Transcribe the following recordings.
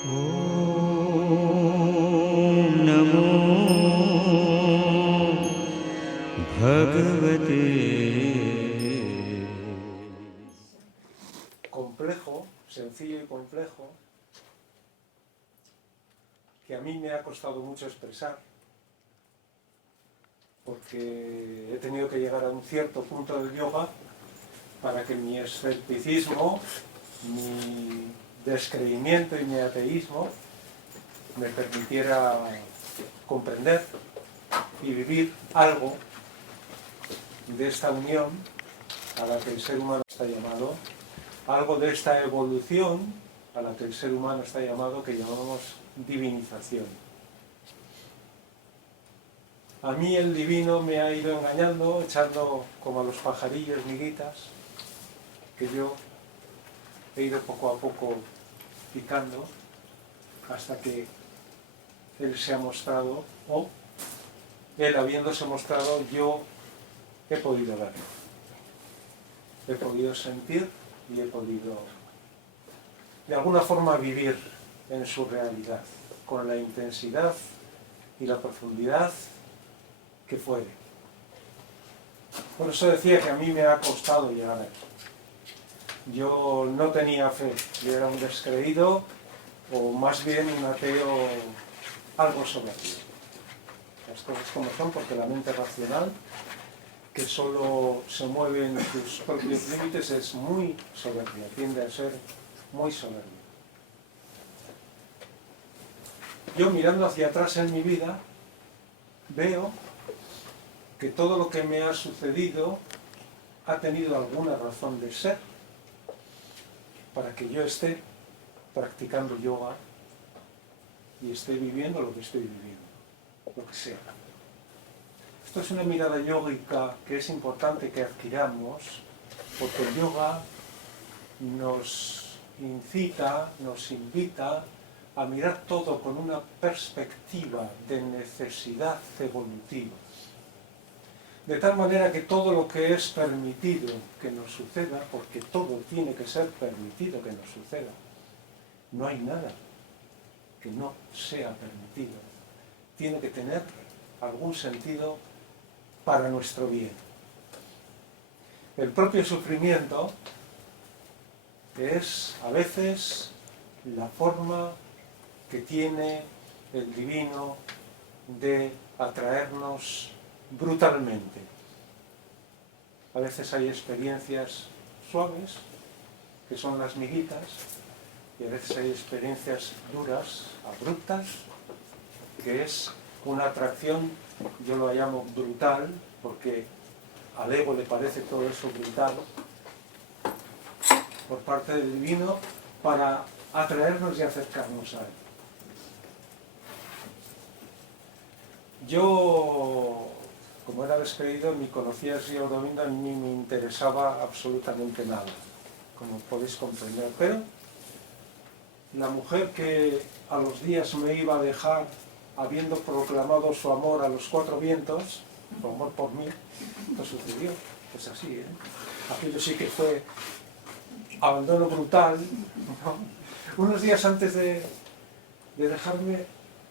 ॐ नमो भगवते। Complejo, sencillo y complejo, que a mí me ha costado mucho expresar, porque he tenido que llegar a un cierto punto del yoga para que mi escepticismo, mi descreimiento y mi ateísmo me permitiera comprender y vivir algo de esta unión a la que el ser humano está llamado, algo de esta evolución a la que el ser humano está llamado, que llamamos divinización. A mí el divino me ha ido engañando, echando como a los pajarillos miguitas, que yo he ido poco a poco picando hasta que él se ha mostrado, o él habiéndose mostrado, yo he podido verlo. He podido sentir y he podido de alguna forma vivir en su realidad, con la intensidad y la profundidad que fuere. Por eso decía que a mí me ha costado llegar a él. Yo no tenía fe, yo era un descreído o más bien un ateo algo soberbio. Las cosas como son, porque la mente racional, que solo se mueve en sus propios límites, es muy soberbia, tiende a ser muy soberbia. Yo mirando hacia atrás en mi vida, veo que todo lo que me ha sucedido ha tenido alguna razón de ser para que yo esté practicando yoga y esté viviendo lo que estoy viviendo, lo que sea. Esto es una mirada yógica que es importante que adquiramos, porque el yoga nos incita, nos invita a mirar todo con una perspectiva de necesidad evolutiva. De tal manera que todo lo que es permitido que nos suceda, porque todo tiene que ser permitido que nos suceda, no hay nada que no sea permitido, tiene que tener algún sentido para nuestro bien. El propio sufrimiento es a veces la forma que tiene el divino de atraernos brutalmente. A veces hay experiencias suaves, que son las miguitas, y a veces hay experiencias duras, abruptas, que es una atracción, yo lo llamo brutal, porque al ego le parece todo eso brutal, por parte del divino, para atraernos y acercarnos a él. Yo, como era descreído, ni conocía a Sri Aurobindo ni me interesaba absolutamente nada, como podéis comprender. Pero la mujer que a los días me iba a dejar, habiendo proclamado su amor a los cuatro vientos, su amor por mí, esto sucedió, es así, ¿eh? Aquello sí que fue abandono brutal, ¿no? Unos días antes de dejarme,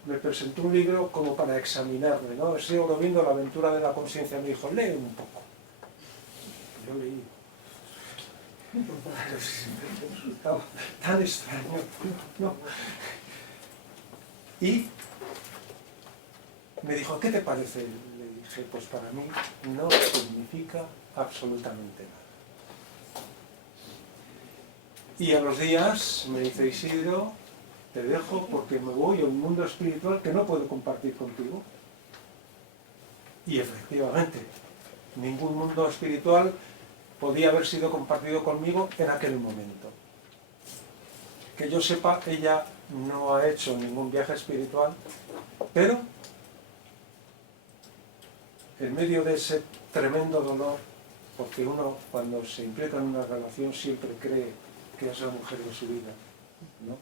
me presentó un libro como para examinarme, ¿no? Sri Aurobindo, La aventura de la conciencia. Me dijo, lee un poco. Yo leí. Resultaba tan extraño, ¿no? Y me dijo, ¿qué te parece? Le dije, pues para mí no significa absolutamente nada. Y a los días me dice, Isidro, te dejo porque me voy a un mundo espiritual que no puedo compartir contigo. Y efectivamente, ningún mundo espiritual podía haber sido compartido conmigo en aquel momento. Que yo sepa, ella no ha hecho ningún viaje espiritual, pero en medio de ese tremendo dolor, porque uno cuando se implica en una relación siempre cree que es la mujer de su vida, ¿no?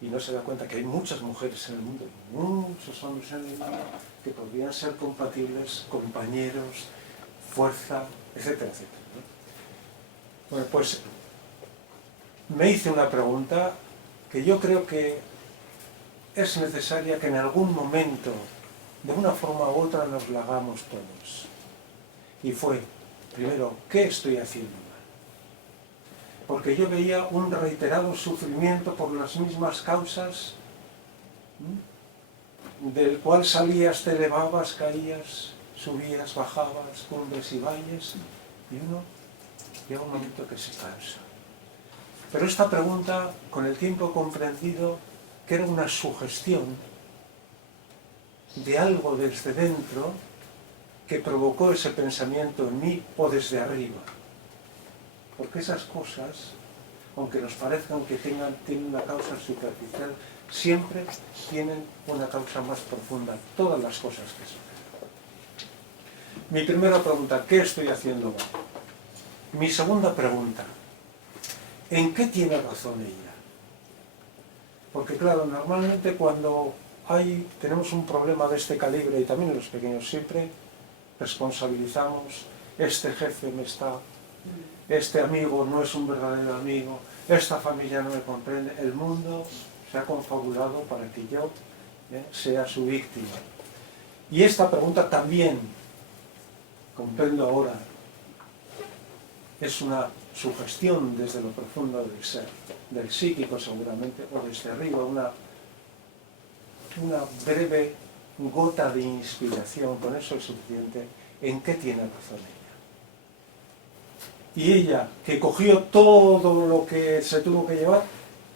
Y no se da cuenta que hay muchas mujeres en el mundo, muchos hombres en el mundo, que podrían ser compatibles, compañeros, fuerza, etcétera, etcétera, ¿no? Bueno, pues me hice una pregunta que yo creo que es necesaria que en algún momento, de una forma u otra, nos la hagamos todos. Y fue, primero, ¿qué estoy haciendo mal? Porque yo veía un reiterado sufrimiento por las mismas causas, del cual salías, te elevabas, caías, subías, bajabas, cumbres y valles, y uno llega un momento que se cansa. Pero esta pregunta, con el tiempo he comprendido que era una sugestión de algo desde dentro que provocó ese pensamiento en mí o desde arriba. Porque esas cosas, aunque nos parezcan que tienen una causa superficial, siempre tienen una causa más profunda, todas las cosas que son. Mi primera pregunta, ¿qué estoy haciendo mal? Mi segunda pregunta, ¿en qué tiene razón ella? Porque claro, normalmente cuando tenemos un problema de este calibre, y también en los pequeños, siempre responsabilizamos, este jefe este amigo no es un verdadero amigo, esta familia no me comprende, el mundo se ha confabulado para que yo sea su víctima. Y esta pregunta también, comprendo ahora, es una sugestión desde lo profundo del ser, del psíquico seguramente, o desde arriba, una breve gota de inspiración, con eso es suficiente. ¿En qué tiene razón ella? Y ella, que cogió todo lo que se tuvo que llevar,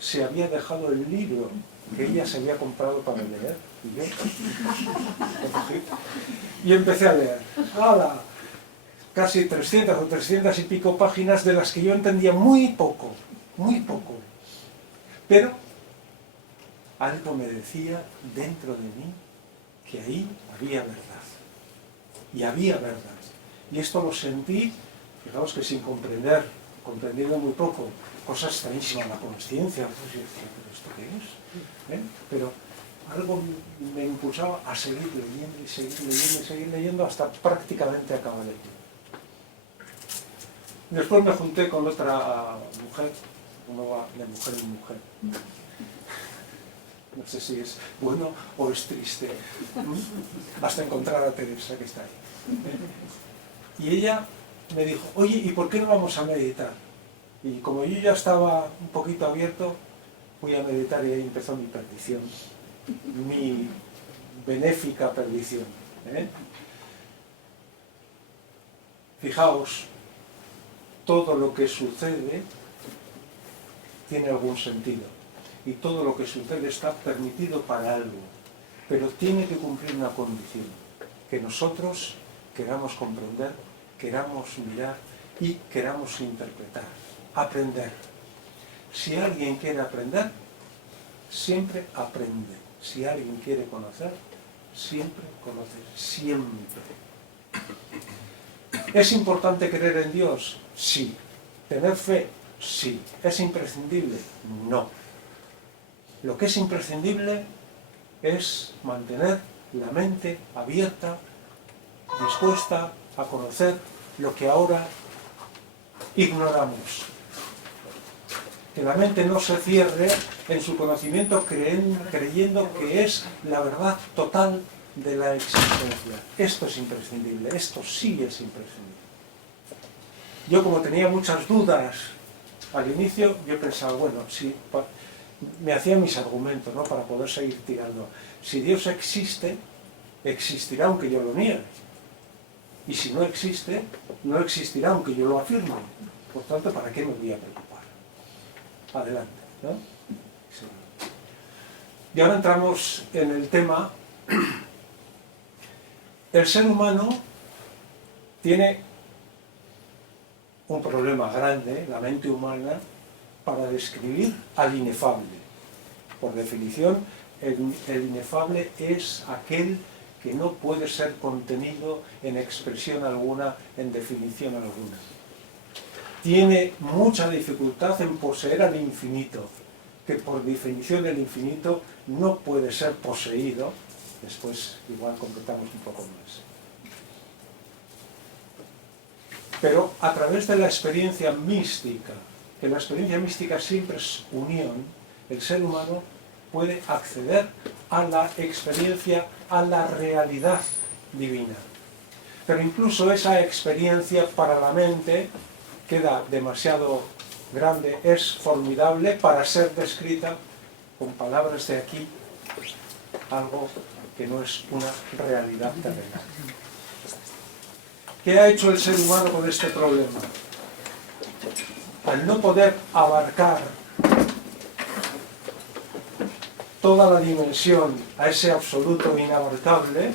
se había dejado el libro que ella se había comprado para leer, y yo lo cogí y empecé a leer. ¡Hala! Casi 300 o 300 y pico páginas de las que yo entendía muy poco, pero algo me decía dentro de mí que ahí había verdad, y había verdad, y esto lo sentí, fijaos que sin comprendiendo muy poco, cosas extrañísimas, la consciencia, pues yo decía, ¿pero esto qué es? Pero algo me impulsaba a seguir leyendo, y seguir leyendo hasta prácticamente acabar el libro. Después me junté con otra mujer, uno va de mujer en mujer. No sé si es bueno o es triste, hasta encontrar a Teresa, que está ahí. Y ella me dijo, oye, ¿y por qué no vamos a meditar? Y como yo ya estaba un poquito abierto, fui a meditar y ahí empezó mi perdición, mi benéfica perdición. Fijaos, todo lo que sucede tiene algún sentido y todo lo que sucede está permitido para algo, pero tiene que cumplir una condición, que nosotros queramos comprender, queramos mirar y queramos interpretar, aprender. Si alguien quiere aprender, siempre aprende. Si alguien quiere conocer, siempre conoce, siempre. ¿Es importante creer en Dios? Sí. ¿Tener fe? Sí. ¿Es imprescindible? No. Lo que es imprescindible es mantener la mente abierta, dispuesta a conocer lo que ahora ignoramos. Que la mente no se cierre en su conocimiento creyendo que es la verdad total de la existencia. Esto es imprescindible, esto sí es imprescindible. Yo, como tenía muchas dudas al inicio, yo pensaba, bueno, si me hacía mis argumentos, ¿no?, para poder seguir tirando. Si Dios existe, existirá aunque yo lo niegue. Y si no existe, no existirá aunque yo lo afirme. Por tanto, ¿para qué me voy a preocupar? Adelante, ¿no? Sí. Y ahora entramos en el tema. El ser humano tiene un problema grande, la mente humana, para describir al inefable. Por definición, el inefable es aquel que no puede ser contenido en expresión alguna, en definición alguna. Tiene mucha dificultad en poseer al infinito, que por definición el infinito no puede ser poseído. Después igual completamos un poco más. Pero a través de la experiencia mística, que la experiencia mística siempre es unión, el ser humano puede acceder a la experiencia, a la realidad divina. Pero incluso esa experiencia para la mente queda demasiado grande, es formidable para ser descrita con palabras de aquí, algo que no es una realidad terrenal. ¿Qué ha hecho el ser humano con este problema? Al no poder abarcar toda la dimensión a ese absoluto inabarcable,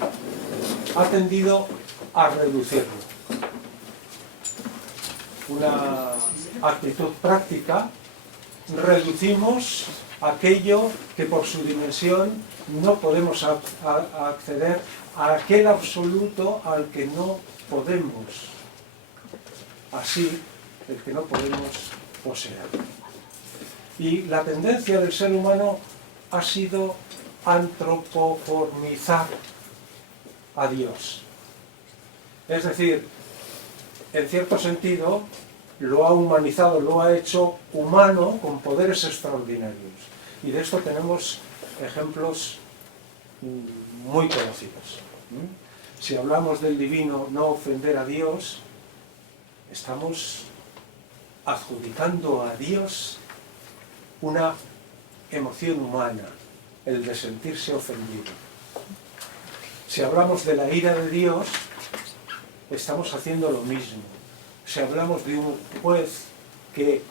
ha tendido a reducirlo. Una actitud práctica, reducimos aquello que por su dimensión no podemos acceder, a aquel absoluto al que no podemos, así el que no podemos poseer. Y la tendencia del ser humano ha sido antropoformizar a Dios. Es decir, en cierto sentido, lo ha humanizado, lo ha hecho humano con poderes extraordinarios. Y de esto tenemos ejemplos muy conocidos. Si hablamos del divino no ofender a Dios, estamos adjudicando a Dios una emoción humana, el de sentirse ofendido. Si hablamos de la ira de Dios, estamos haciendo lo mismo. Si hablamos de un juez que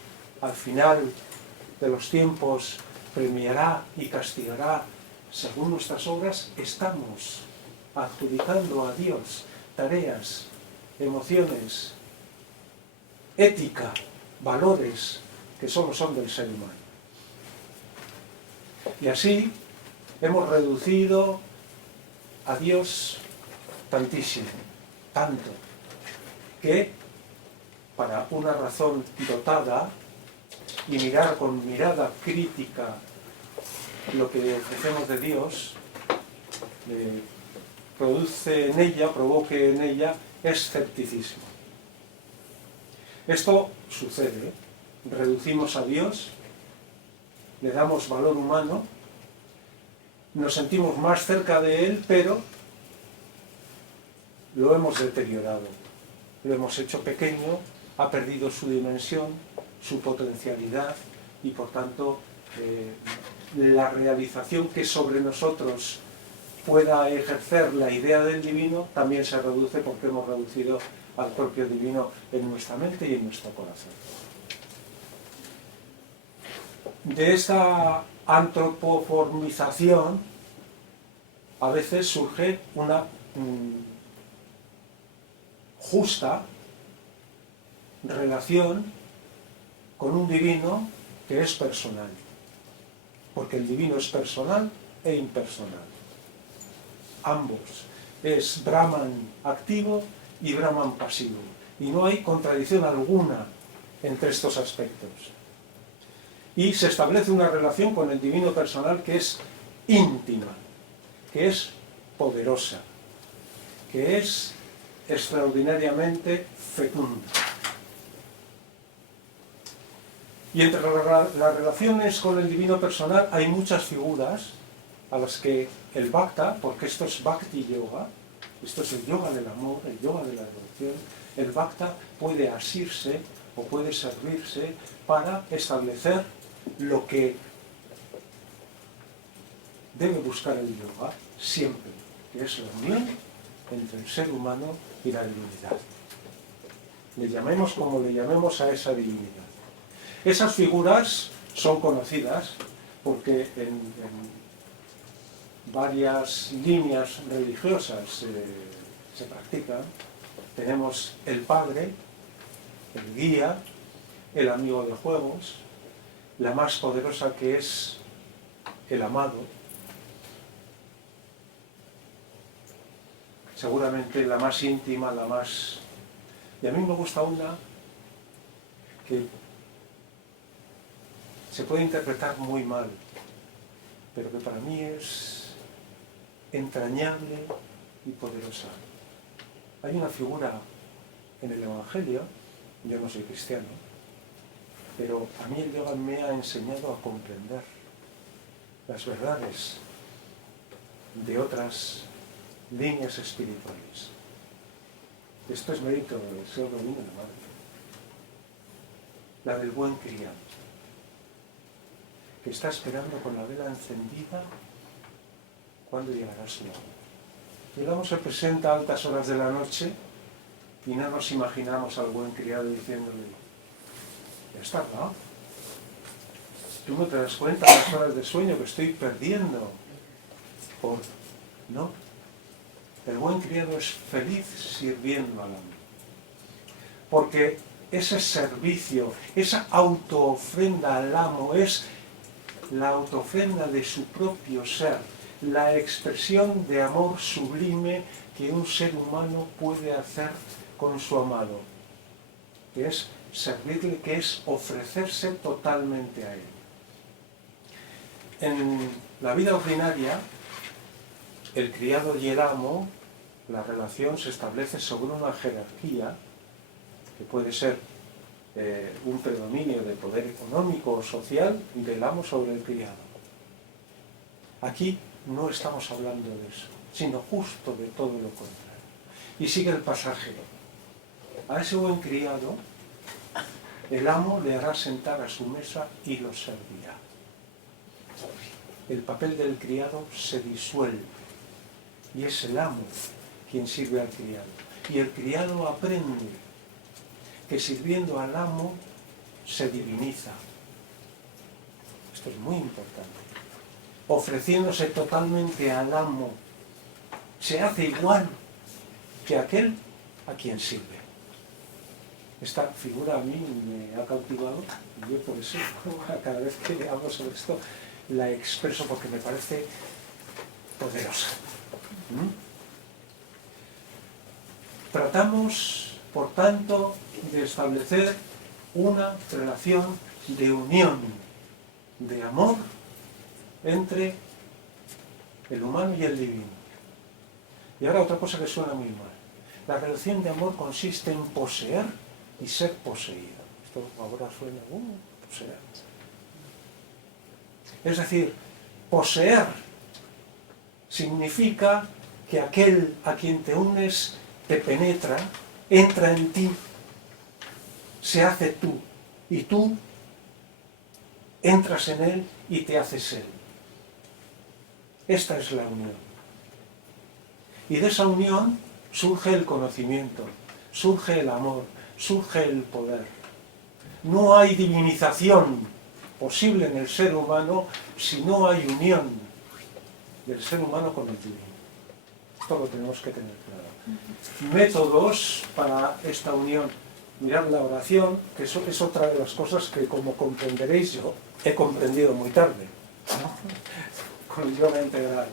al final de los tiempos premiará y castigará según nuestras obras, estamos adjudicando a Dios tareas, emociones, ética, valores que solo son del ser humano. Y así hemos reducido a Dios tantísimo, tanto, que para una razón dotada y mirar con mirada crítica lo que ofrecemos de Dios, provoque en ella escepticismo. Esto sucede, reducimos a Dios, le damos valor humano, nos sentimos más cerca de Él, pero lo hemos deteriorado, lo hemos hecho pequeño, ha perdido su dimensión, su potencialidad y por tanto la realización que sobre nosotros pueda ejercer la idea del divino también se reduce porque hemos reducido al propio divino en nuestra mente y en nuestro corazón. De esta antropoformización a veces surge una justa relación con un divino que es personal, porque el divino es personal e impersonal. Ambos, es Brahman activo y Brahman pasivo, y no hay contradicción alguna entre estos aspectos. Y se establece una relación con el divino personal que es íntima, que es poderosa, que es extraordinariamente fecunda. Y entre las relaciones con el divino personal hay muchas figuras a las que el Bhakta, porque esto es Bhakti Yoga, esto es el yoga del amor, el yoga de la devoción, el Bhakta puede asirse o puede servirse para establecer lo que debe buscar el yoga siempre, que es la unión entre el ser humano y la divinidad. Le llamemos como le llamemos a esa divinidad. Esas figuras son conocidas porque en varias líneas religiosas se practican. Tenemos el padre, el guía, el amigo de juegos, la más poderosa que es el amado, seguramente la más íntima, la más... Y a mí me gusta una que se puede interpretar muy mal, pero que para mí es entrañable y poderosa. Hay una figura en el Evangelio, yo no soy cristiano, pero a mí el yoga me ha enseñado a comprender las verdades de otras líneas espirituales. Esto es mérito del Señor Domingo de Madre. La del buen criado, que está esperando con la vela encendida cuando llegará su amo. El amo se presenta a altas horas de la noche y no nos imaginamos al buen criado diciéndole: ya está tardado. Tú no te das cuenta de las horas de sueño que estoy perdiendo. No. El buen criado es feliz sirviendo al amo. Porque ese servicio, esa autoofrenda al amo es la autoofrenda de su propio ser, la expresión de amor sublime que un ser humano puede hacer con su amado, que es servirle, que es ofrecerse totalmente a él. En la vida ordinaria, el criado y el amo, la relación se establece sobre una jerarquía que puede ser un predominio de poder económico o social del amo sobre el criado. Aquí no estamos hablando de eso, sino justo de todo lo contrario. Y sigue el pasaje. A ese buen criado, el amo le hará sentar a su mesa y lo servirá. El papel del criado se disuelve y es el amo quien sirve al criado. Y el criado aprende que sirviendo al amo se diviniza. Esto es muy importante. Ofreciéndose totalmente al amo, se hace igual que aquel a quien sirve. Esta figura a mí me ha cautivado y yo por eso cada vez que hablo sobre esto la expreso porque me parece poderosa. Tratamos, por tanto, de establecer una relación de unión, de amor entre el humano y el divino. Y ahora otra cosa que suena muy mal. La relación de amor consiste en poseer y ser poseído. Esto ahora suena, poseer. Es decir, poseer significa que aquel a quien te unes te penetra, entra en ti, se hace tú, y tú entras en él y te haces él. Esta es la unión. Y de esa unión surge el conocimiento, surge el amor, surge el poder. No hay divinización posible en el ser humano si no hay unión del ser humano con el divino. Esto lo tenemos que tener claro. Métodos para esta unión. Mirad la oración, que eso es otra de las cosas que, como comprenderéis, yo he comprendido muy tarde, ¿no? Con el yoga integral.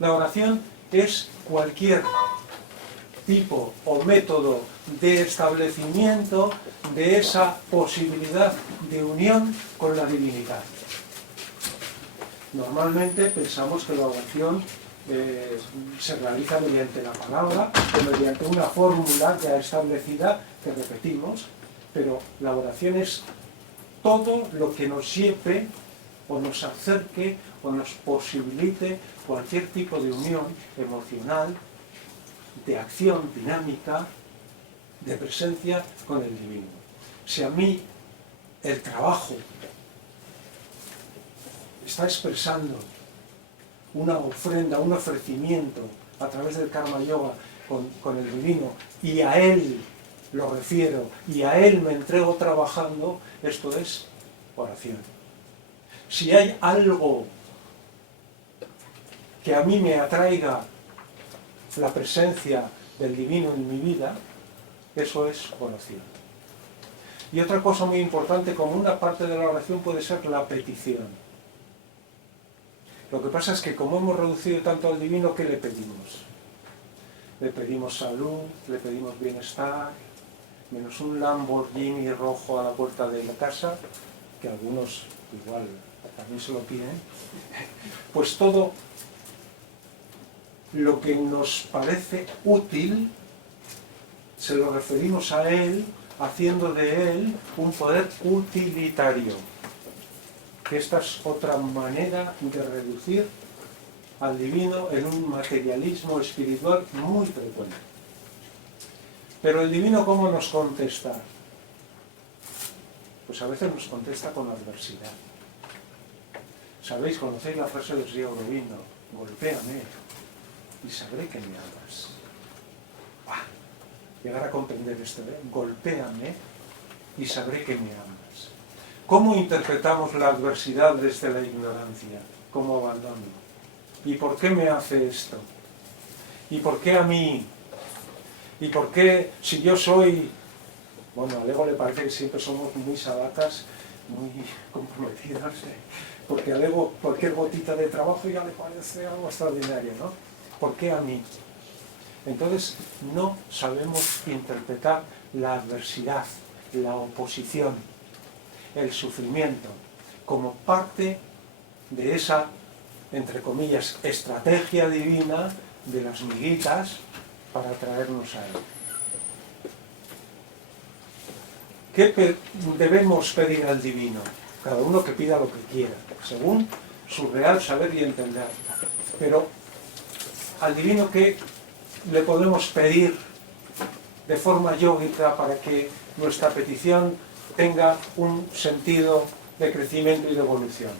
La oración es cualquier tipo o método de establecimiento de esa posibilidad de unión con la divinidad. Normalmente pensamos que la oración se realiza mediante la palabra o mediante una fórmula ya establecida que repetimos, pero la oración es todo lo que nos lleve o nos acerque o nos posibilite cualquier tipo de unión emocional, de acción dinámica, de presencia con el divino. Si a mí el trabajo está expresando una ofrenda, un ofrecimiento a través del karma yoga con el divino y a él lo refiero y a él me entrego trabajando, esto es oración. Si hay algo que a mí me atraiga la presencia del divino en mi vida, eso es oración. Y otra cosa muy importante, como una parte de la oración puede ser la petición. Lo que pasa es que como hemos reducido tanto al divino, ¿qué le pedimos? Le pedimos salud, le pedimos bienestar, menos un Lamborghini rojo a la puerta de la casa, que algunos igual también se lo piden, pues todo lo que nos parece útil se lo referimos a él, haciendo de él un poder utilitario. que esta es otra manera de reducir al divino en un materialismo espiritual muy frecuente. Pero el divino, ¿cómo nos contesta? Pues a veces nos contesta con adversidad. ¿Sabéis? Conocéis la frase del Sri Aurobindo: golpéame y sabré que me amas. ¡Bah! Llegar a comprender esto, ¿eh? Golpéame y sabré que me amas. ¿Cómo interpretamos la adversidad desde la ignorancia? Como abandono. ¿Y por qué me hace esto? ¿Y por qué a mí? ¿Y por qué si yo soy... Bueno, al ego le parece que siempre somos muy sadakas, muy comprometidos, porque al ego cualquier gotita de trabajo ya le parece algo extraordinario, ¿no? ¿Por qué a mí? Entonces no sabemos interpretar la adversidad, la oposición, el sufrimiento, como parte de esa, entre comillas, estrategia divina de las miguitas para traernos a él. ¿Qué debemos pedir al divino? Cada uno que pida lo que quiera, según su real saber y entender. Pero al divino, ¿qué le podemos pedir de forma yógica para que nuestra petición tenga un sentido de crecimiento y de evolución?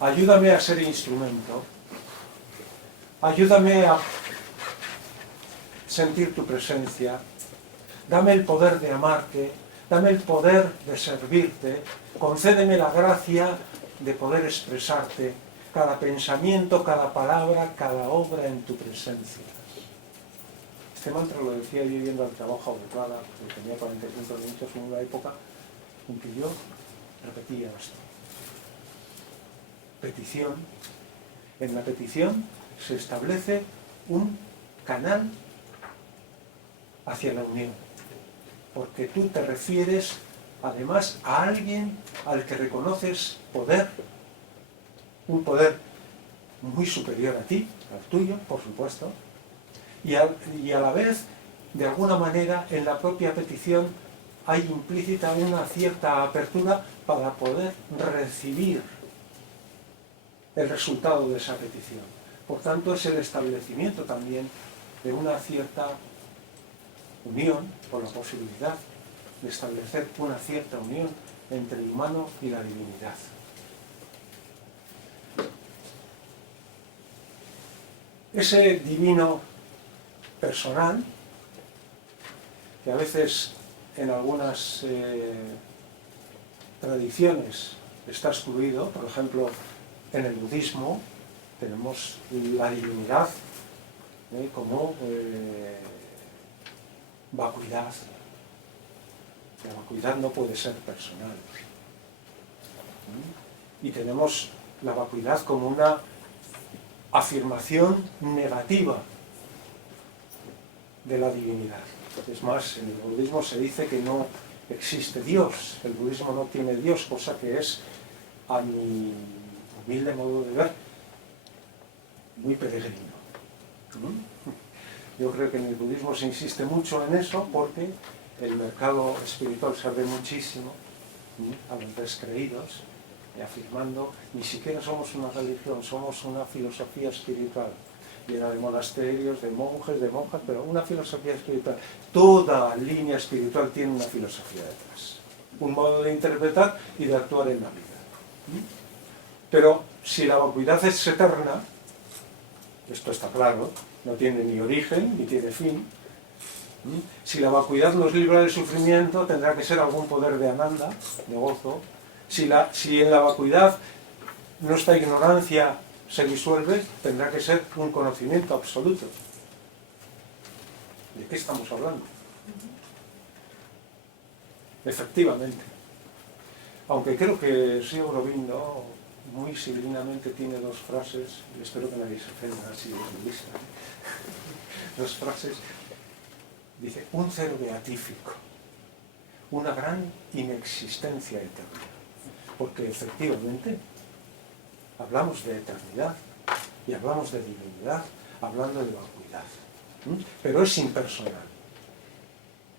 Ayúdame a ser instrumento. Ayúdame a sentir tu presencia. Dame el poder de amarte, dame el poder de servirte, concédeme la gracia de poder expresarte cada pensamiento, cada palabra, cada obra en tu presencia. Este mantra lo decía yo yendo al trabajo a Uruguay, que tenía 45 minutos en una época en que yo repetía esto. Petición. En la petición se establece un canal hacia la unión, porque tú te refieres además a alguien al que reconoces poder, un poder muy superior a ti, al tuyo, por supuesto, y a la vez, de alguna manera, en la propia petición hay implícita una cierta apertura para poder recibir el resultado de esa petición. Por tanto, es el establecimiento también de una cierta unión, por la posibilidad de establecer una cierta unión entre el humano y la divinidad. Ese divino personal, que a veces en algunas tradiciones está excluido, por ejemplo, en el budismo tenemos la divinidad como vacuidad. La vacuidad no puede ser personal. Y tenemos la vacuidad como una afirmación negativa de la divinidad. Es más, en el budismo se dice que no existe Dios. El budismo no tiene Dios, cosa que es, a mi humilde modo de ver, muy peregrino. Yo creo que en el budismo se insiste mucho en eso porque el mercado espiritual se abre muchísimo a los descreídos, afirmando, ni siquiera somos una religión, somos una filosofía espiritual, llena de monasterios, de monjes, de monjas, pero una filosofía espiritual. Toda línea espiritual tiene una filosofía detrás, un modo de interpretar y de actuar en la vida. Pero si la vacuidad es eterna, esto está claro, no tiene ni origen ni tiene fin. Si la vacuidad nos libra del sufrimiento, tendrá que ser algún poder de ananda, de gozo. Si en la vacuidad nuestra ignorancia se disuelve, tendrá que ser un conocimiento absoluto. ¿De qué estamos hablando? Efectivamente. Aunque creo que Sri Aurobindo muy siblinamente tiene dos frases, y espero que nadie se ofenda si es mi lista. Dos frases. Dice, un cero beatífico, una gran inexistencia eterna. Porque efectivamente hablamos de eternidad y hablamos de divinidad, hablando de vacuidad. Pero es impersonal.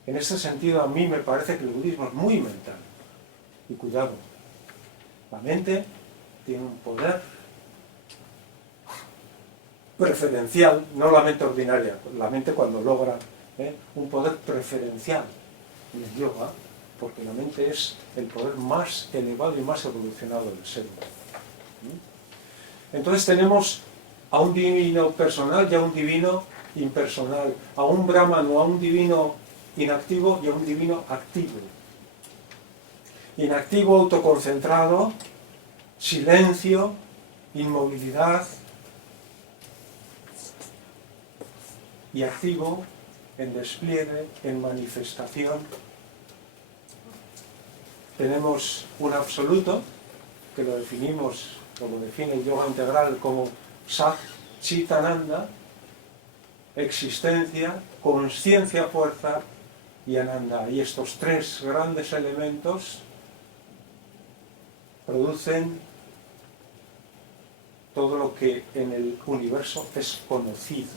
En ese sentido, a mí me parece que el budismo es muy mental. Y cuidado, La mente tiene un poder preferencial, no la mente ordinaria, la mente cuando logra un poder preferencial en el yoga, porque la mente es el poder más elevado y más evolucionado del ser humano. Entonces tenemos a un divino personal y a un divino impersonal, a un brahmano, a un divino inactivo y a un divino activo. Inactivo, autoconcentrado, silencio, inmovilidad, y activo en despliegue, en manifestación. Tenemos un absoluto, que lo definimos, o lo define el yoga integral como Sat Chit Ananda, existencia, consciencia, fuerza y Ananda. Y estos tres grandes elementos producen todo lo que en el universo es conocido.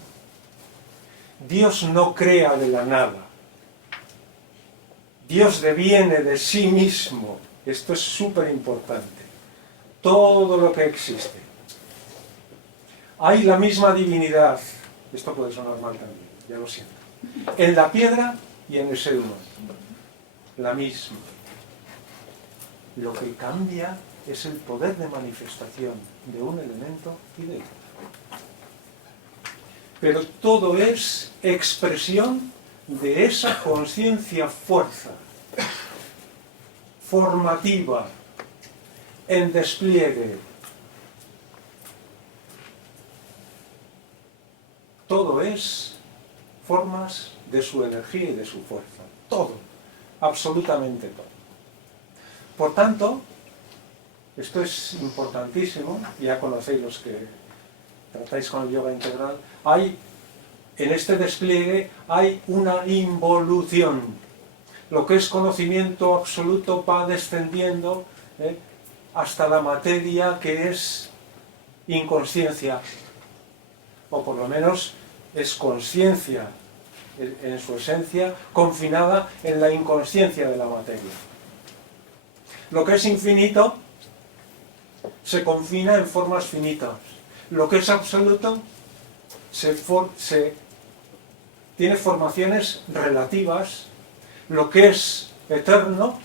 Dios no crea de la nada. Dios deviene de sí mismo. Esto es súper importante. Todo lo que existe. Hay la misma divinidad. Esto puede sonar mal también, ya lo siento. En la piedra y en el ser humano. La misma. Lo que cambia es el poder de manifestación de un elemento y de otro. Pero todo es expresión de esa conciencia fuerza, formativa, en despliegue. Todo es formas de su energía y de su fuerza. Todo, absolutamente todo. Por tanto, esto es importantísimo, ya conocéis los que tratáis con el yoga integral, en este despliegue hay una involución. Lo que es conocimiento absoluto va descendiendo hasta la materia que es inconsciencia, o por lo menos es conciencia en su esencia, confinada en la inconsciencia de la materia. Lo que es infinito se confina en formas finitas. Lo que es absoluto tiene formaciones relativas. Lo que es eterno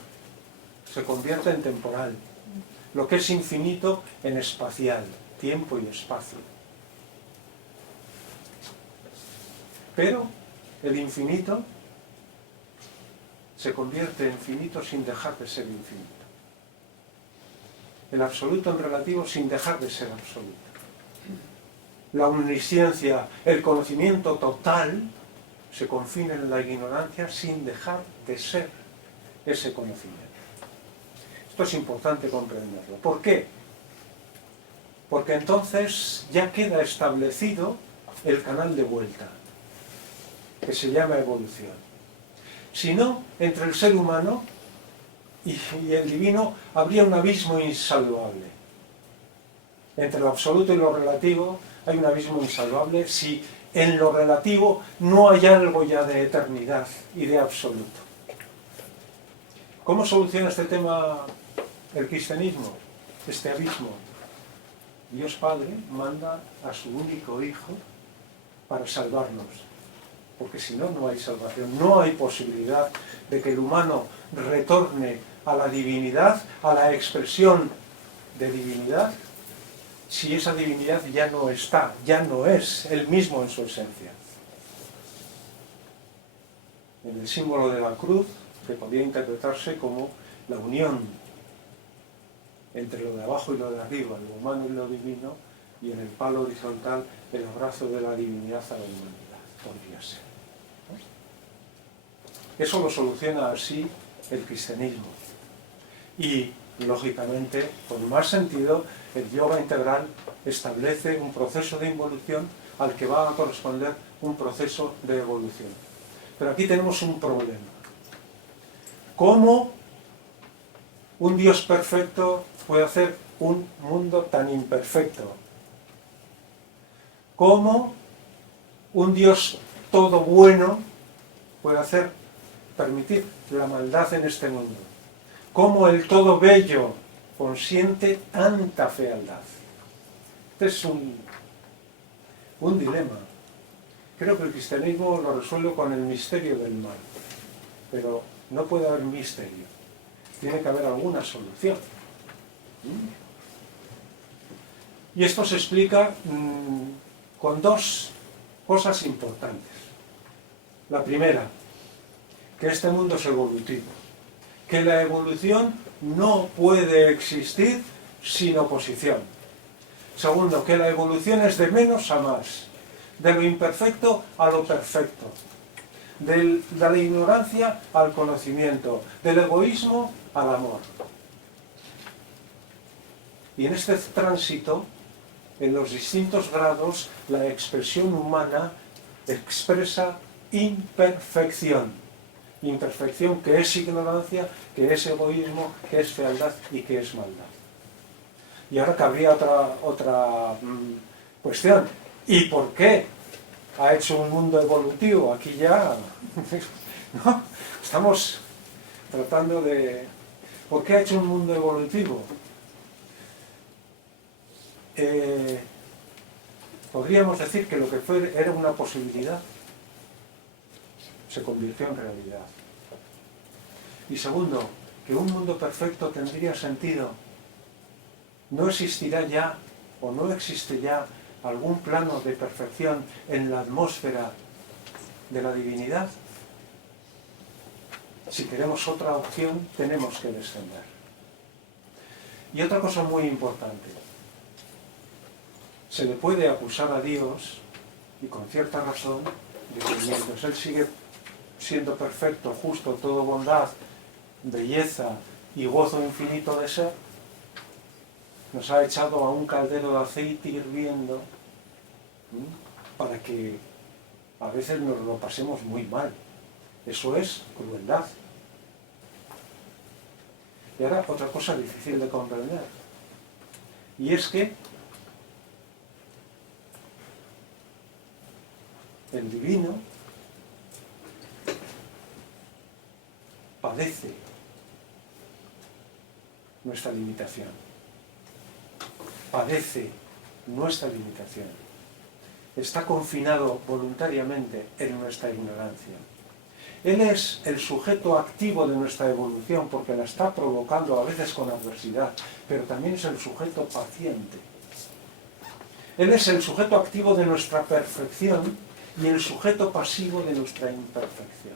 se convierte en temporal. Lo que es infinito en espacial, tiempo y espacio. Pero el infinito se convierte en finito sin dejar de ser infinito. El absoluto en relativo sin dejar de ser absoluto. La omnisciencia, el conocimiento total, se confina en la ignorancia sin dejar de ser ese conocimiento. Esto es importante comprenderlo. ¿Por qué? Porque entonces ya queda establecido el canal de vuelta, que se llama evolución. Si no, entre el ser humano y el divino habría un abismo insalvable. Entre lo absoluto y lo relativo hay un abismo insalvable si en lo relativo no hay algo ya de eternidad y de absoluto. ¿Cómo soluciona este tema el cristianismo? Este abismo. Dios Padre manda a su único Hijo para salvarnos. Porque si no, no hay salvación, no hay posibilidad de que el humano retorne a la divinidad, a la expresión de divinidad, si esa divinidad ya no está, ya no es el mismo en su esencia. En el símbolo de la cruz, que podría interpretarse como la unión entre lo de abajo y lo de arriba, lo humano y lo divino, y en el palo horizontal el abrazo de la divinidad a la humanidad, podría ser. Eso lo soluciona así el cristianismo. Y, lógicamente, con más sentido, el yoga integral establece un proceso de involución al que va a corresponder un proceso de evolución. Pero aquí tenemos un problema. ¿Cómo un Dios perfecto puede hacer un mundo tan imperfecto? ¿Cómo un Dios todo bueno puede permitir la maldad en este mundo? ¿Cómo el todo bello consiente tanta fealdad? Este es un dilema. Creo que el cristianismo lo resuelve con el misterio del mal, pero no puede haber misterio, tiene que haber alguna solución. Y esto se explica con dos cosas importantes. La primera, que este mundo es evolutivo, que la evolución no puede existir sin oposición. Segundo, que la evolución es de menos a más, de lo imperfecto a lo perfecto, de la ignorancia al conocimiento, del egoísmo al amor. Y en este tránsito, en los distintos grados, la expresión humana expresa imperfección. Imperfección que es ignorancia, que es egoísmo, que es fealdad y que es maldad. Y ahora cabría otra cuestión. ¿Y por qué ha hecho un mundo evolutivo? Aquí ya ¿no? Estamos tratando de... ¿Por qué ha hecho un mundo evolutivo? Podríamos decir que lo que era una posibilidad se convirtió en realidad. Y segundo, que un mundo perfecto tendría sentido. No existirá ya, o no existe ya, algún plano de perfección en la atmósfera de la divinidad. Si queremos otra opción, tenemos que descender. Y otra cosa muy importante. Se le puede acusar a Dios, y con cierta razón, de que mientras Él sigue siendo perfecto, justo, todo bondad, belleza y gozo infinito de ser, nos ha echado a un caldero de aceite hirviendo para que a veces nos lo pasemos muy mal. Eso es crueldad. Y ahora otra cosa difícil de comprender, y es que el divino padece nuestra limitación. Padece nuestra limitación. Está confinado voluntariamente en nuestra ignorancia. Él es el sujeto activo de nuestra evolución porque la está provocando a veces con adversidad, pero también es el sujeto paciente. Él es el sujeto activo de nuestra perfección y el sujeto pasivo de nuestra imperfección.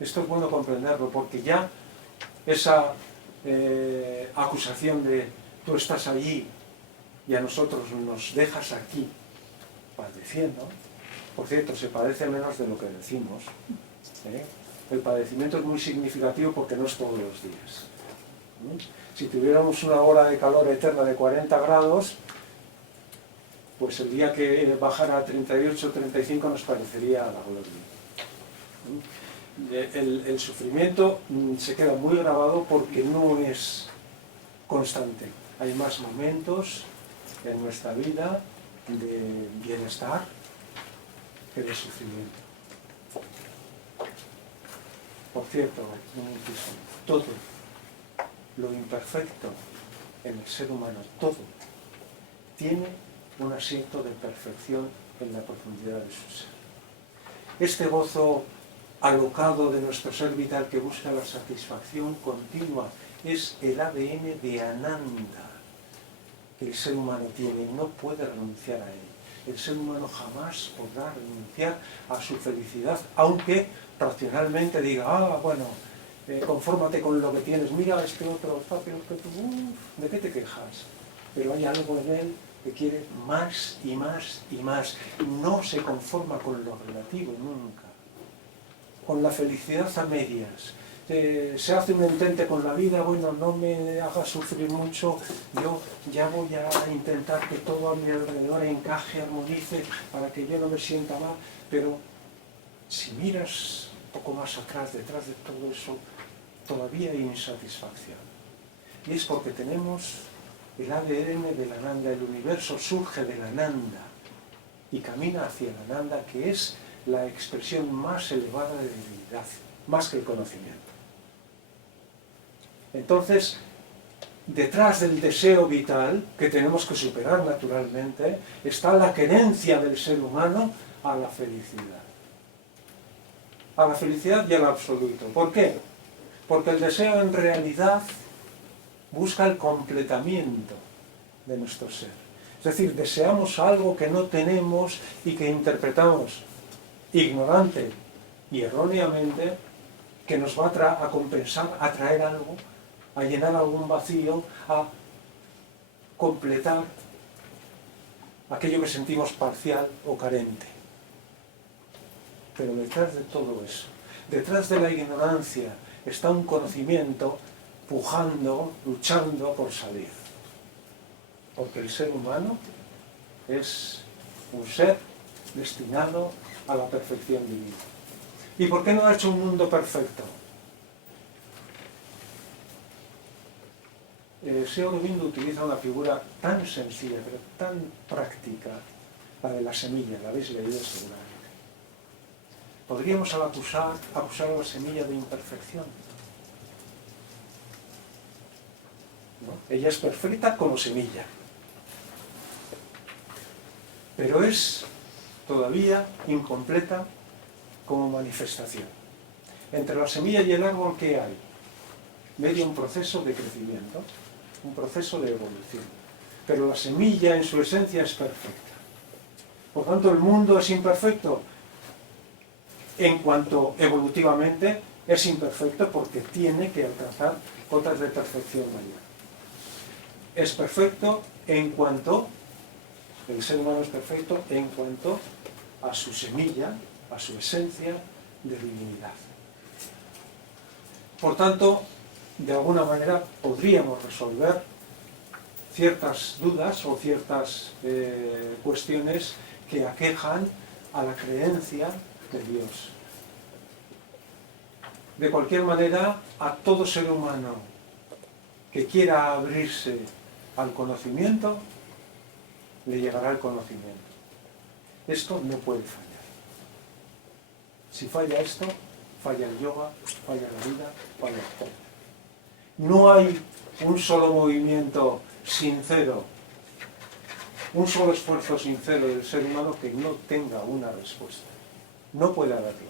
Esto es bueno comprenderlo porque ya esa acusación de tú estás allí y a nosotros nos dejas aquí padeciendo, por cierto, se padece menos de lo que decimos. El padecimiento es muy significativo porque no es todos los días. Si tuviéramos una hora de calor eterna de 40 grados, pues el día que bajara a 38 o 35 nos parecería la gloria. El sufrimiento se queda muy grabado porque no es constante. Hay más momentos en nuestra vida de bienestar que de sufrimiento. Por cierto, todo lo imperfecto en el ser humano, todo, tiene un asiento de perfección en la profundidad de su ser. Este gozo alocado de nuestro ser vital que busca la satisfacción continua es el ADN de Ananda que el ser humano tiene y no puede renunciar a él. El ser humano jamás podrá renunciar a su felicidad, aunque racionalmente diga, bueno, confórmate con lo que tienes, mira, este otro está peor que tú, ¿de qué te quejas? Pero hay algo en él que quiere más y más y más. No se conforma con lo relativo nunca, con la felicidad a medias. Se hace un intento con la vida, bueno, no me hagas sufrir mucho, yo ya voy a intentar que todo a mi alrededor encaje, armonice, para que yo no me sienta mal, pero si miras un poco más atrás, detrás de todo eso, todavía hay insatisfacción. Y es porque tenemos el ADN del Ananda, el universo surge del Ananda y camina hacia el Ananda, que es la expresión más elevada de divinidad, más que el conocimiento. Entonces, detrás del deseo vital, que tenemos que superar naturalmente, está la querencia del ser humano a la felicidad. A la felicidad y al absoluto. ¿Por qué? Porque el deseo en realidad busca el completamiento de nuestro ser. Es decir, deseamos algo que no tenemos y que interpretamos ignorante y erróneamente, que nos va a compensar, a traer algo, a llenar algún vacío, a completar aquello que sentimos parcial o carente. Pero detrás de todo eso, detrás de la ignorancia, está un conocimiento pujando, luchando por salir. Porque el ser humano es un ser destinado a la perfección divina. ¿Y por qué no ha hecho un mundo perfecto? Seo Aurobindo utiliza una figura tan sencilla, pero tan práctica, la de la semilla, la habéis leído seguramente. Podríamos acusar a la semilla de imperfección. ¿No? Ella es perfecta como semilla, pero es todavía incompleta como manifestación. Entre la semilla y el árbol, ¿qué hay? Medio un proceso de crecimiento, un proceso de evolución. Pero la semilla en su esencia es perfecta. Por tanto, el mundo es imperfecto en cuanto evolutivamente es imperfecto porque tiene que alcanzar cotas de perfección mayor. Es perfecto en cuanto, el ser humano es perfecto en cuanto a su semilla, a su esencia de divinidad. Por tanto, de alguna manera podríamos resolver ciertas dudas o ciertas cuestiones que aquejan a la creencia de Dios. De cualquier manera, a todo ser humano que quiera abrirse al conocimiento, le llegará el conocimiento. Esto no puede fallar. Si falla esto, falla el yoga, falla la vida, falla todo. No hay un solo movimiento sincero, un solo esfuerzo sincero del ser humano que no tenga una respuesta. No puede haberlo.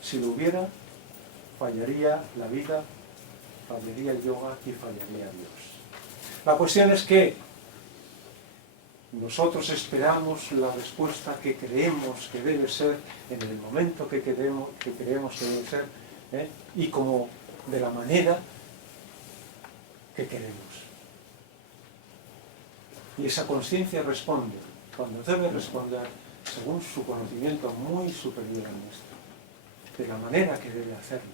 Si lo hubiera, fallaría la vida, fallaría el yoga y fallaría Dios. La cuestión es que nosotros esperamos la respuesta que creemos que debe ser en el momento que creemos que debe ser, y como de la manera que queremos. Y esa conciencia responde, cuando debe responder, según su conocimiento muy superior al nuestro, de la manera que debe hacerlo,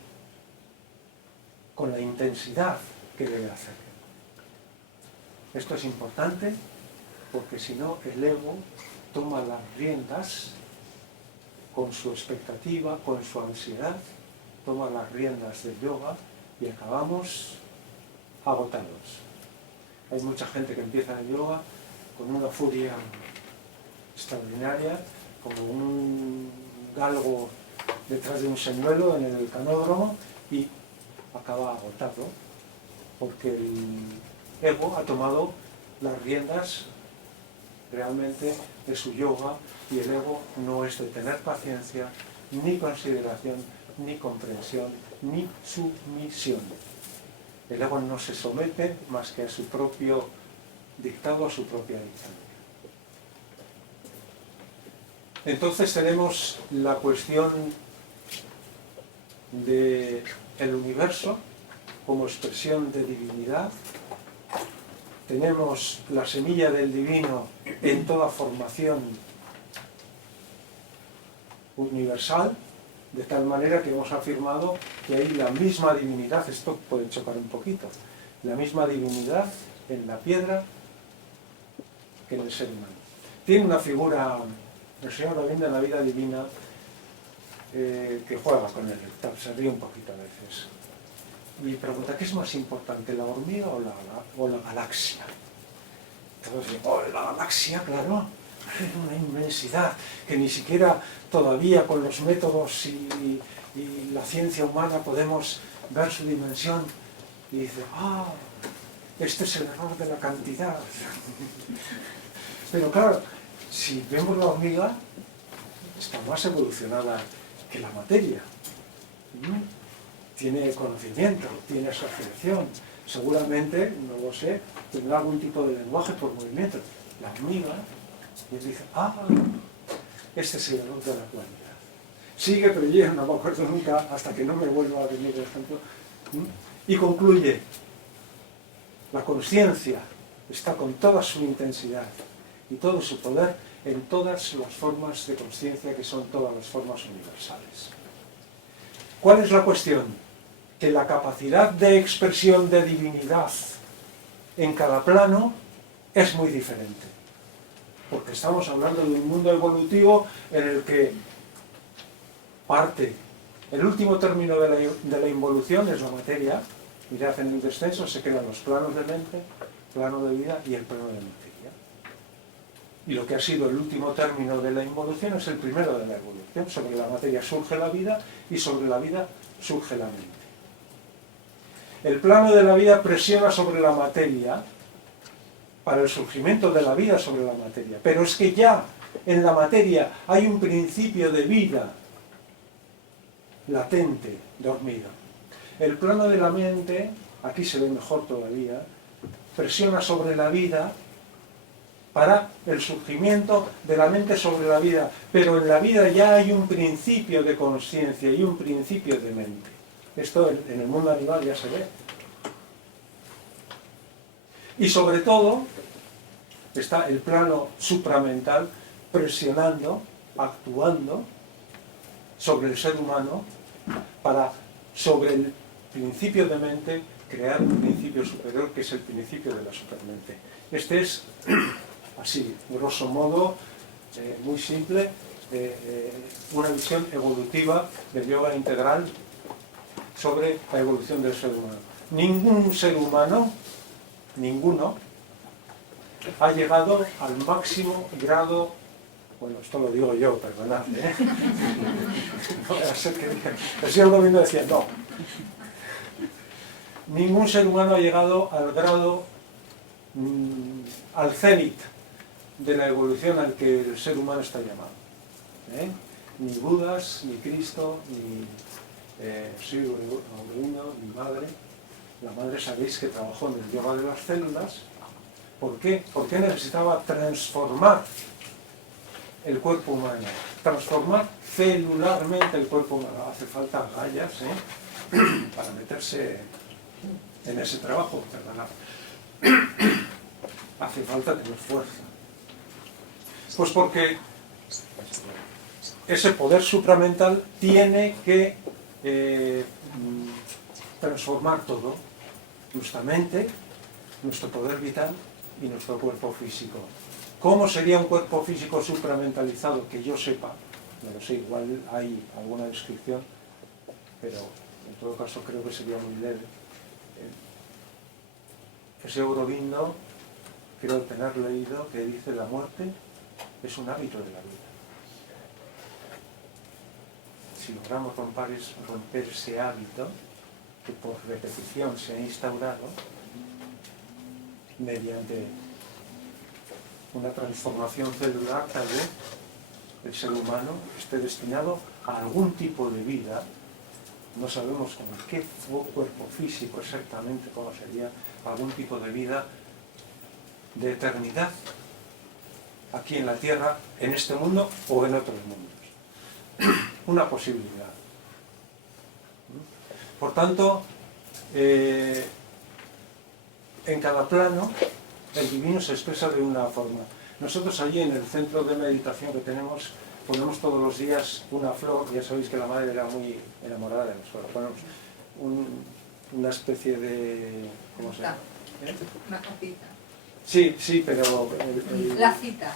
con la intensidad que debe hacerlo. Esto es importante porque si no el ego toma las riendas con su expectativa, con su ansiedad, toma las riendas del yoga y acabamos agotados. Hay mucha gente que empieza el yoga con una furia extraordinaria, como un galgo detrás de un señuelo en el canódromo y acaba agotado porque el ego ha tomado las riendas realmente de su yoga y el ego no es de tener paciencia, ni consideración, ni comprensión, ni sumisión. El ego no se somete más que a su propio dictado, a su propia distancia. Entonces tenemos la cuestión del universo como expresión de divinidad. Tenemos la semilla del divino en toda formación universal, de tal manera que hemos afirmado que hay la misma divinidad, esto puede chocar un poquito, la misma divinidad en la piedra que en el ser humano. Tiene una figura, el señor Aurobindo en la vida divina, que juega con él, se ríe un poquito a veces. Y pregunta, ¿qué es más importante, la hormiga o la galaxia? Entonces, la galaxia, claro, es una inmensidad que ni siquiera todavía con los métodos y la ciencia humana podemos ver su dimensión. y dice, este es el error de la cantidad. Pero claro, si vemos la hormiga, está más evolucionada que la materia. Tiene conocimiento, tiene asociación, seguramente, no lo sé, tendrá algún tipo de lenguaje por movimiento. La hormiga, y él dice, este es el error de la cualidad. Sigue, pero yo no me acuerdo nunca, hasta que no me vuelva a venir el ejemplo. Y concluye, la consciencia está con toda su intensidad y todo su poder en todas las formas de consciencia, que son todas las formas universales. ¿Cuál es la cuestión? Que la capacidad de expresión de divinidad en cada plano es muy diferente. Porque estamos hablando de un mundo evolutivo en el que parte, el último término de la involución es la materia. Mirad en el descenso, se quedan los planos de mente, plano de vida y el plano de materia. Y lo que ha sido el último término de la involución es el primero de la evolución. Sobre la materia surge la vida y sobre la vida surge la mente. El plano de la vida presiona sobre la materia para el surgimiento de la vida sobre la materia. Pero es que ya en la materia hay un principio de vida latente, dormido. El plano de la mente, aquí se ve mejor todavía, presiona sobre la vida para el surgimiento de la mente sobre la vida. Pero en la vida ya hay un principio de conciencia y un principio de mente. Esto en el mundo animal ya se ve. Y sobre todo está el plano supramental presionando, actuando sobre el ser humano para, sobre el principio de mente, crear un principio superior que es el principio de la supermente. Este es, así, grosso modo, muy simple, una visión evolutiva del yoga integral sobre la evolución del ser humano. Ningún ser humano, ninguno, ha llegado al máximo grado, bueno, esto lo digo yo, perdonad, no voy a ser que diga, el señor Domingo decía, no, ningún ser humano ha llegado al grado, al cenit de la evolución al que el ser humano está llamado. Ni Budas, ni Cristo, ni Aurobindo, mi madre. La madre, sabéis que trabajó en el yoga de las células. ¿Por qué? Porque necesitaba transformar el cuerpo humano, transformar celularmente el cuerpo humano. Hace falta gallas para meterse en ese trabajo, perdonad. Hace falta tener fuerza. Pues porque ese poder supramental tiene que transformar todo, nuestra mente, nuestro poder vital y nuestro cuerpo físico. ¿Cómo sería un cuerpo físico supramentalizado? Que yo sepa, no lo sé, igual hay alguna descripción, pero en todo caso creo que sería muy leve. Ese Aurobindo, creo tener leído, que dice: la muerte es un hábito de la vida. Si logramos romper ese hábito, que por repetición se ha instaurado, mediante una transformación celular, tal vez el ser humano esté destinado a algún tipo de vida. No sabemos con qué cuerpo físico exactamente, cómo sería, algún tipo de vida de eternidad aquí en la Tierra, en este mundo o en otros mundos. Una posibilidad. Por tanto, en cada plano el divino se expresa de una forma. Nosotros allí en el centro de meditación que tenemos, ponemos todos los días una flor. Ya sabéis que la madre era muy enamorada de las flores. Ponemos una especie de... ¿cómo se llama? Una copita. Sí, sí, pero... La cita.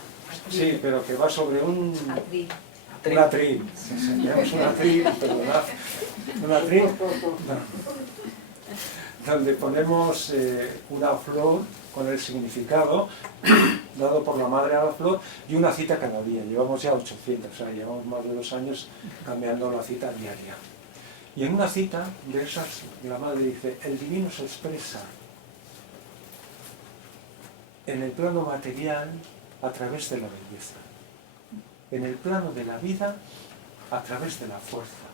Sí, pero que va sobre un... Atril. Un atril. Tenemos un atril, perdonad. Un atril donde ponemos una flor con el significado dado por la madre a la flor y una cita cada día. Llevamos ya 800, o sea, llevamos más de 2 años cambiando la cita diaria. Y en una cita de esas, la madre dice, el divino se expresa en el plano material a través de la belleza, en el plano de la vida a través de la fuerza,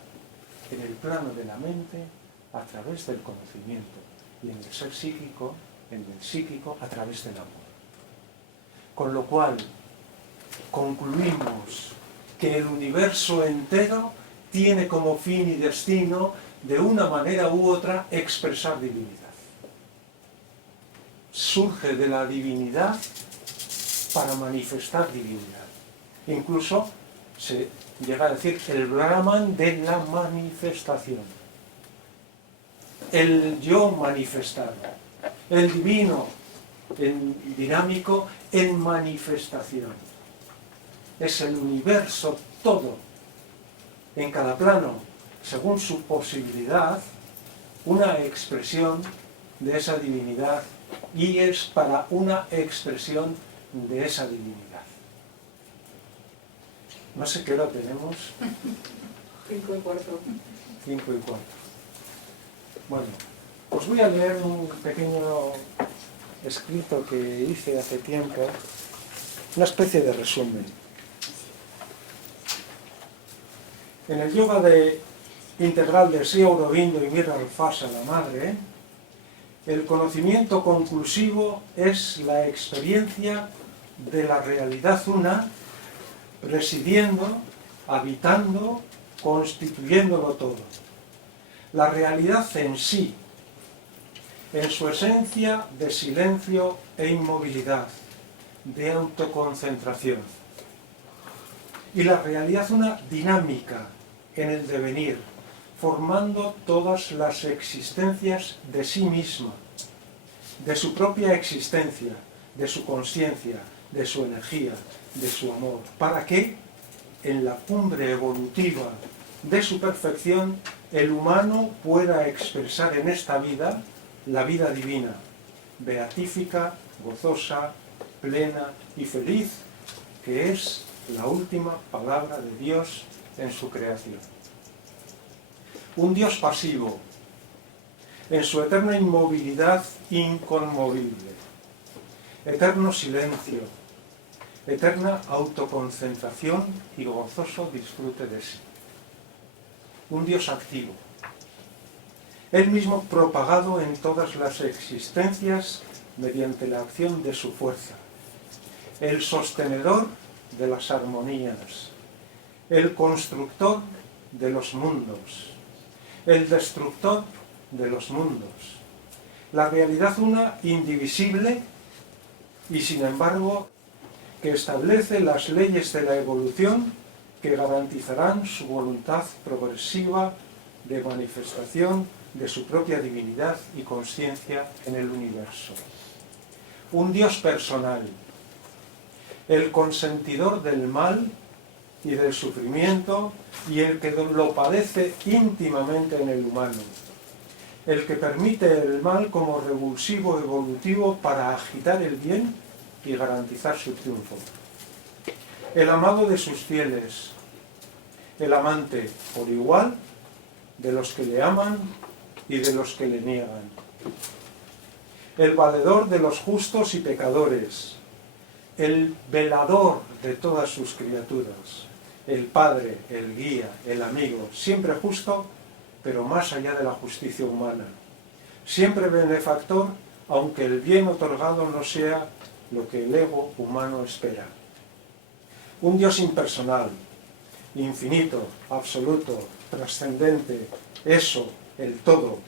en el plano de la mente a través del conocimiento y en el ser psíquico, en el psíquico a través del amor. Con lo cual, concluimos que el universo entero tiene como fin y destino, de una manera u otra, expresar divinidad. Surge de la divinidad para manifestar divinidad. Incluso se llega a decir el Brahman de la manifestación. El yo manifestado, el divino dinámico en manifestación. Es el universo todo, en cada plano, según su posibilidad, una expresión de esa divinidad y es para una expresión de esa divinidad. No sé qué hora tenemos. 5:15. 5:15. Bueno, os voy a leer un pequeño escrito que hice hace tiempo, una especie de resumen. En el yoga integral de Sri Aurobindo y Mira Alfasa, la madre, el conocimiento conclusivo es la experiencia de la realidad una, residiendo, habitando, constituyéndolo todo. La realidad en sí, en su esencia de silencio e inmovilidad, de autoconcentración. Y la realidad una dinámica en el devenir, formando todas las existencias de sí misma, de su propia existencia, de su conciencia, de su energía, de su amor, para que en la cumbre evolutiva de su perfección el humano pueda expresar en esta vida la vida divina, beatífica, gozosa, plena y feliz, que es la última palabra de Dios en su creación. Un Dios pasivo, en su eterna inmovilidad inconmovible, eterno silencio, eterna autoconcentración y gozoso disfrute de sí. Un Dios activo, Él mismo propagado en todas las existencias mediante la acción de su fuerza, el sostenedor de las armonías, el constructor de los mundos, el destructor de los mundos, la realidad una indivisible y sin embargo que establece las leyes de la evolución que garantizarán su voluntad progresiva de manifestación de su propia divinidad y conciencia en el universo. Un Dios personal, el consentidor del mal y del sufrimiento y el que lo padece íntimamente en el humano, el que permite el mal como revulsivo evolutivo para agitar el bien y garantizar su triunfo. El amado de sus fieles, el amante por igual de los que le aman y de los que le niegan. El valedor de los justos y pecadores, el velador de todas sus criaturas, el padre, el guía, el amigo, siempre justo, pero más allá de la justicia humana. Siempre benefactor, aunque el bien otorgado no sea lo que el ego humano espera. Un Dios impersonal, infinito, absoluto, trascendente, eso, el todo,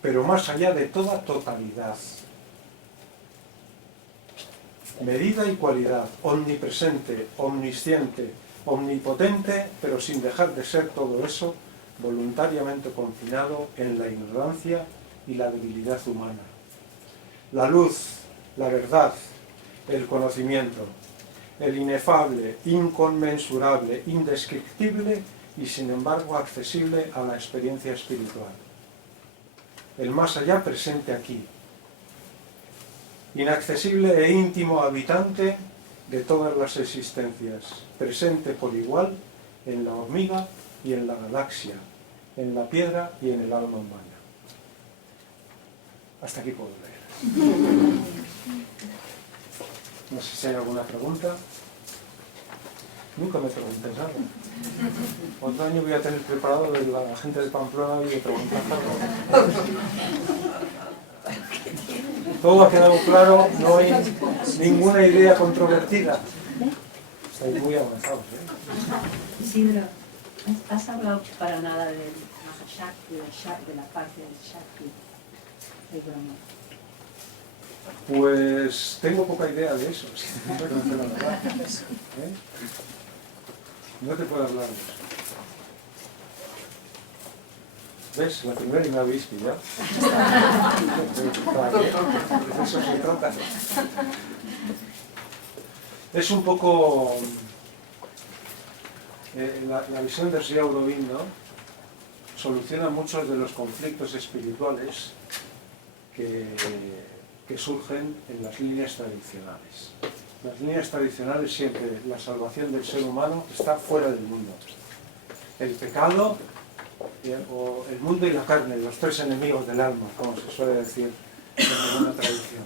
pero más allá de toda totalidad. Medida y cualidad, omnipresente, omnisciente, omnipotente, pero sin dejar de ser todo eso, voluntariamente confinado en la ignorancia y la debilidad humana. La luz, la verdad, el conocimiento, el inefable, inconmensurable, indescriptible y sin embargo accesible a la experiencia espiritual. El más allá presente aquí, inaccesible e íntimo habitante de todas las existencias, presente por igual en la hormiga y en la galaxia, en la piedra y en el alma humana. Hasta aquí puedo leer. No sé si hay alguna pregunta. Nunca me preguntéis nada. Otro año voy a tener preparado de la gente de Pamplona y de preguntar algo. Todo ha quedado claro, no hay ninguna idea controvertida. Estáis muy avanzados, ¿eh? Isidro, ¿has hablado para nada del Mahashakti, de la parte del Shakti de Brahma? Pues tengo poca idea de eso, si te tengo que decir la verdad. ¿Eh? No te puedo hablar de eso. ¿Ves? La primera y me habéis pillado. De eso se trata. Es un poco la visión de Sri Aurobindo soluciona muchos de los conflictos espirituales que surgen en las líneas tradicionales. Las líneas tradicionales siempre, la salvación del ser humano está fuera del mundo. El pecado, o el mundo y la carne, los tres enemigos del alma, como se suele decir en alguna tradición.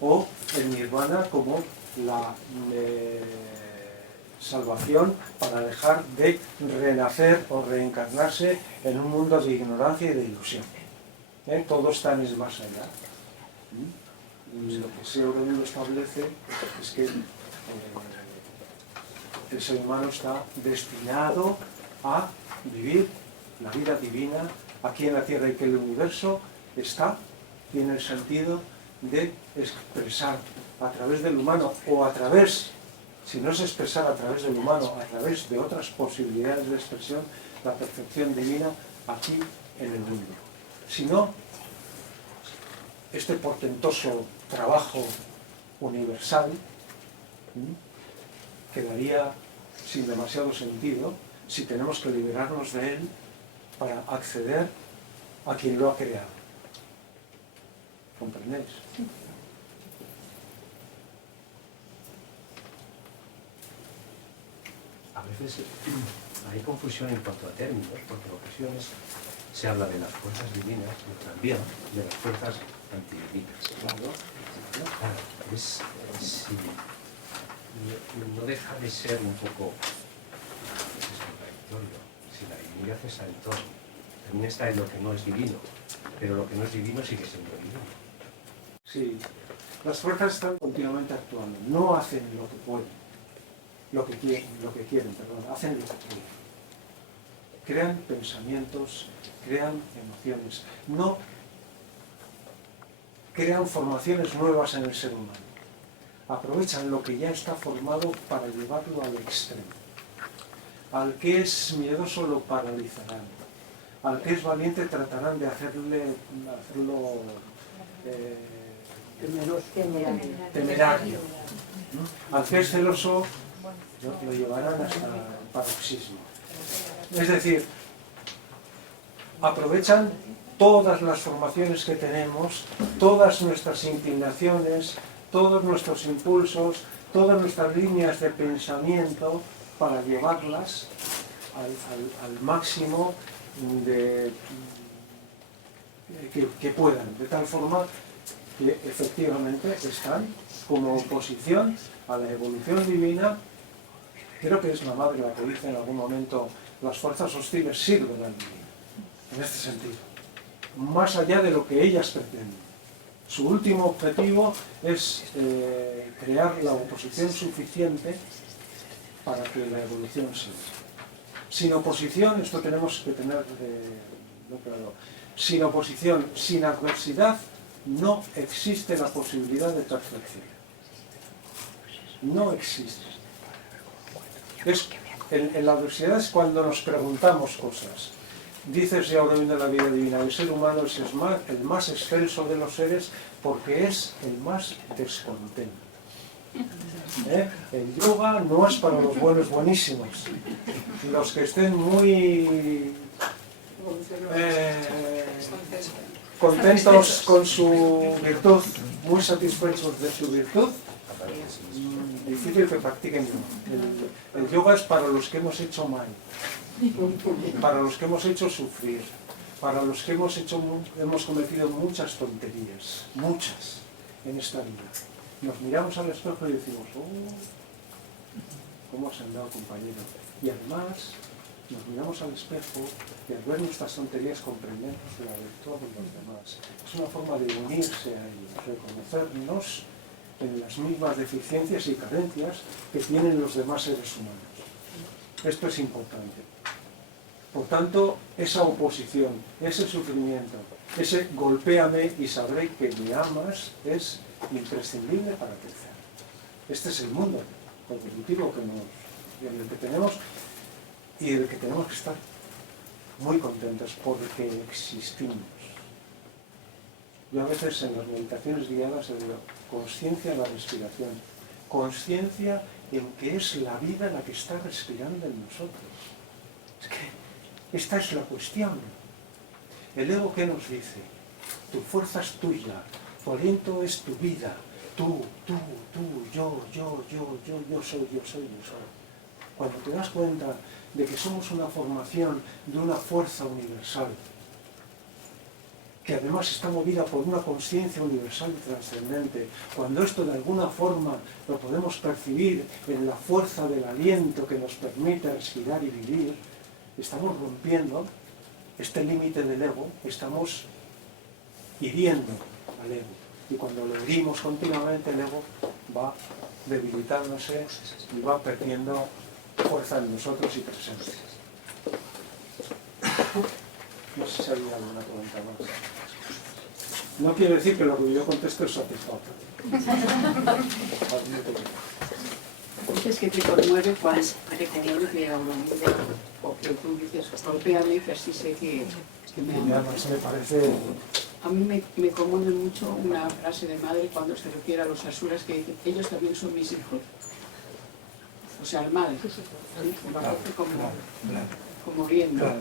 O el nirvana como la salvación para dejar de renacer o reencarnarse en un mundo de ignorancia y de ilusión. Todo está en el más allá. Y lo que Sri Aurobindo establece es que el ser humano está destinado a vivir la vida divina aquí en la Tierra y que el universo tiene el sentido de expresar a través del humano o a través, si no es expresar a través del humano, a través de otras posibilidades de expresión, la perfección divina aquí en el mundo. Si no, este portentoso trabajo universal quedaría sin demasiado sentido si tenemos que liberarnos de él para acceder a quien lo ha creado. ¿Comprendéis? A veces hay confusión en cuanto a términos, porque en ocasiones se habla de las fuerzas divinas y también de las fuerzas antidivinas. Claro, sí, no deja de ser un poco contradictorio. Si la divinidad está en todo, también está en lo que no es divino, pero lo que no es divino sigue siendo divino. Sí, las fuerzas están continuamente actuando, no hacen lo que pueden, lo que quieren, hacen lo que quieren. Crean pensamientos, crean emociones, no crean formaciones nuevas en el ser humano. Aprovechan lo que ya está formado para llevarlo al extremo. Al que es miedoso lo paralizarán. Al que es valiente tratarán de hacerlo temerario. Al que es celoso lo llevarán hasta el paroxismo. Es decir, aprovechan todas las formaciones que tenemos, todas nuestras inclinaciones, todos nuestros impulsos, todas nuestras líneas de pensamiento para llevarlas al máximo que puedan, de tal forma que efectivamente están como oposición a la evolución divina. Creo que es la madre la que dice en algún momento: las fuerzas hostiles sirven al divino, en este sentido, más allá de lo que ellas pretenden. Su último objetivo es crear la oposición suficiente para que la evolución siga. Sin oposición, esto tenemos que tener claro, sin oposición, sin adversidad, no existe la posibilidad de perfección. No existe. En la adversidad es cuando nos preguntamos cosas. Dice Sri Aurobindo en la vida divina: el ser humano es el más excelso de los seres porque es el más descontento. El yoga no es para los buenos buenísimos. Los que estén muy contentos con su virtud, muy satisfechos de su virtud, practicar sí mismo. Difícil que practiquen yoga. El yoga es para los que hemos hecho mal, para los que hemos hecho sufrir, para los que hemos cometido muchas tonterías, muchas, en esta vida. Nos miramos al espejo y decimos, oh, ¿cómo has andado, compañero? Y además nos miramos al espejo y al ver nuestras tonterías comprendemos la de todos los demás. Es una forma de unirse a ellos, reconocernos en las mismas deficiencias y carencias que tienen los demás seres humanos. Esto es importante. Por tanto, esa oposición, ese sufrimiento, ese golpéame y sabré que me amas es imprescindible para crecer. Este es el mundo evolutivo en el que tenemos y en el que tenemos que estar muy contentos porque existimos. Yo a veces en las meditaciones guiadas digo, conciencia en la respiración, conciencia en que es la vida la que está respirando en nosotros. Es que esta es la cuestión. El ego, ¿qué nos dice? Tu fuerza es tuya, tu aliento es tu vida, tú, yo soy. Cuando te das cuenta de que somos una formación de una fuerza universal, que además está movida por una conciencia universal y trascendente, cuando esto de alguna forma lo podemos percibir en la fuerza del aliento que nos permite respirar y vivir, estamos rompiendo este límite del ego, estamos hiriendo al ego. Y cuando lo herimos continuamente, el ego va debilitándose y va perdiendo fuerza en nosotros y presencia. No sé si había alguna pregunta más. No quiere decir que lo que yo contesto es satisfactorio. Dices que te conmueve cuando que o que tú dices, golpéame, que así sé que me Y amas. además me parece... A mí me conmueve mucho una frase de madre cuando se refiere a los asuras que dice, ellos también son mis hijos. O sea, el madre. Me parece como riendo. Claro.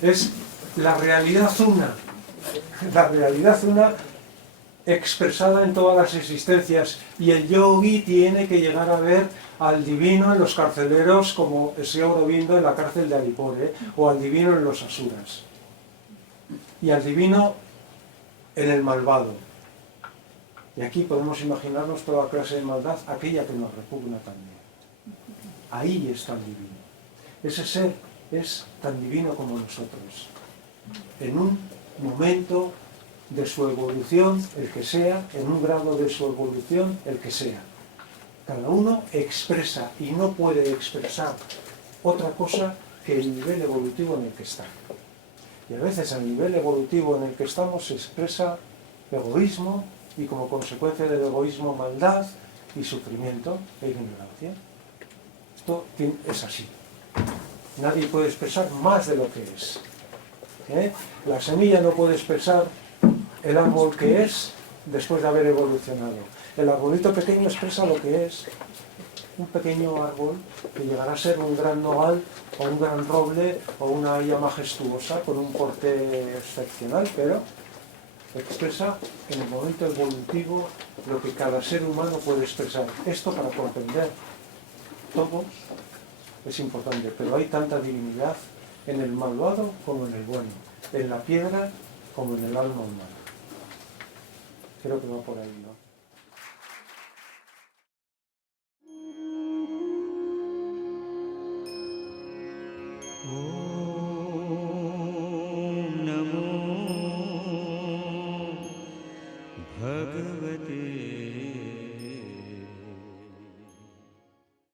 Es la realidad una expresada en todas las existencias, y el yogi tiene que llegar a ver al divino en los carceleros como Sri Aurobindo en la cárcel de Alipore, o al divino en los asuras, y al divino en el malvado. Y aquí podemos imaginarnos toda clase de maldad, aquella que nos repugna también. Ahí está el divino. Ese ser es tan divino como nosotros. En un momento de su evolución, el que sea, en un grado de su evolución, el que sea. Cada uno expresa y no puede expresar otra cosa que el nivel evolutivo en el que está. Y a veces al nivel evolutivo en el que estamos se expresa egoísmo y como consecuencia del egoísmo maldad y sufrimiento e ignorancia. Esto es así. Nadie puede expresar más de lo que es. La semilla no puede expresar el árbol que es después de haber evolucionado. El arbolito pequeño expresa lo que es. Un pequeño árbol que llegará a ser un gran nogal o un gran roble o una haya majestuosa con un porte excepcional, pero expresa en el momento evolutivo lo que cada ser humano puede expresar. Esto para comprender todos es importante, pero hay tanta divinidad en el malvado como en el bueno, en la piedra como en el alma humana. Creo que va por ahí, ¿no?